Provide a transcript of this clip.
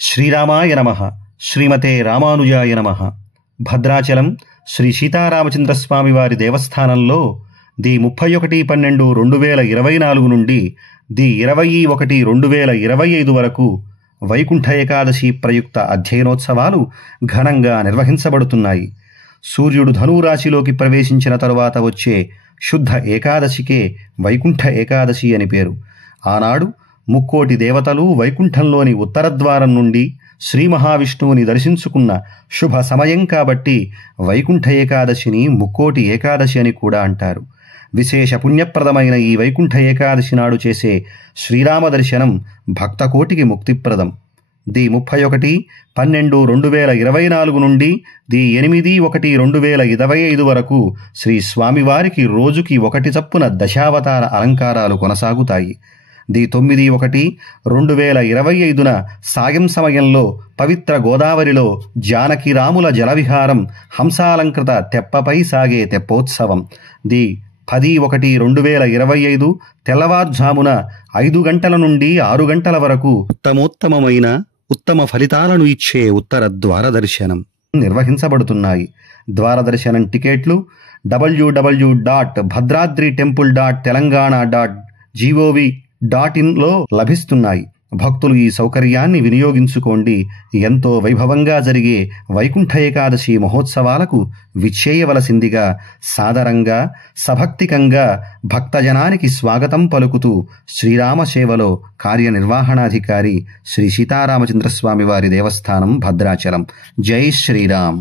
శ్రీరామాయ నమః. శ్రీమతే రామానుజాయ నమః. భద్రాచలం శ్రీ సీతారామచంద్రస్వామి వారి దేవస్థానంలో ది 31/12/2024 నుండి ది 20/1/2025 వరకు వైకుంఠ ఏకాదశి ప్రయుక్త అధ్యయనోత్సవాలు ఘనంగా నిర్వహించబడుతున్నాయి. సూర్యుడు ధనురాశిలోకి ప్రవేశించిన తరువాత వచ్చే శుద్ధ ఏకాదశికే వైకుంఠ ఏకాదశి అని పేరు. ఆనాడు ముక్కోటి దేవతలు వైకుంఠంలోని ఉత్తరద్వారం నుండి శ్రీ మహావిష్ణువుని దర్శించుకున్న శుభ సమయం కాబట్టి వైకుంఠ ఏకాదశిని ముక్కోటి ఏకాదశి అని కూడా అంటారు. విశేష పుణ్యప్రదమైన ఈ వైకుంఠ ఏకాదశి నాడు చేసే శ్రీరామ దర్శనం భక్తకోటికి ముక్తిప్రదం. ది 31/12/2024 నుండి ది 8/1/2025 వరకు శ్రీ స్వామివారికి రోజుకి ఒకటి చప్పున దశావతార అలంకారాలు కొనసాగుతాయి. ది 9/1/2025 సాయం సమయంలో పవిత్ర గోదావరిలో జానకిరాముల జలవిహారం హంసాలంకృత తెప్పపై సాగే తెప్పోత్సవం. ది 10/1/2025 తెల్లవారుజామున 5 గంటల నుండి 6 గంటల వరకు ఉత్తమోత్తమమైన ఉత్తమ ఫలితాలను ఇచ్చే ఉత్తర ద్వార దర్శనం నిర్వహించబడుతున్నాయి. ద్వార దర్శనం టికెట్లు www.bhadraద్రి-temple.telangana.gov.in లభిస్తున్నాయి. భక్తులు ఈ సౌకర్యాన్ని వినియోగించుకోండి. ఎంతో వైభవంగా జరిగే వైకుంఠ ఏకాదశి మహోత్సవాలకు విచ్చేయవలసిందిగా సాదరంగా సభక్తికంగా భక్తజనానికి స్వాగతం పలుకుతూ శ్రీరామ సేవలో కార్యనిర్వహణాధికారి శ్రీ సీతారామచంద్రస్వామి వారి దేవస్థానం భద్రాచలం. జై శ్రీరామ్.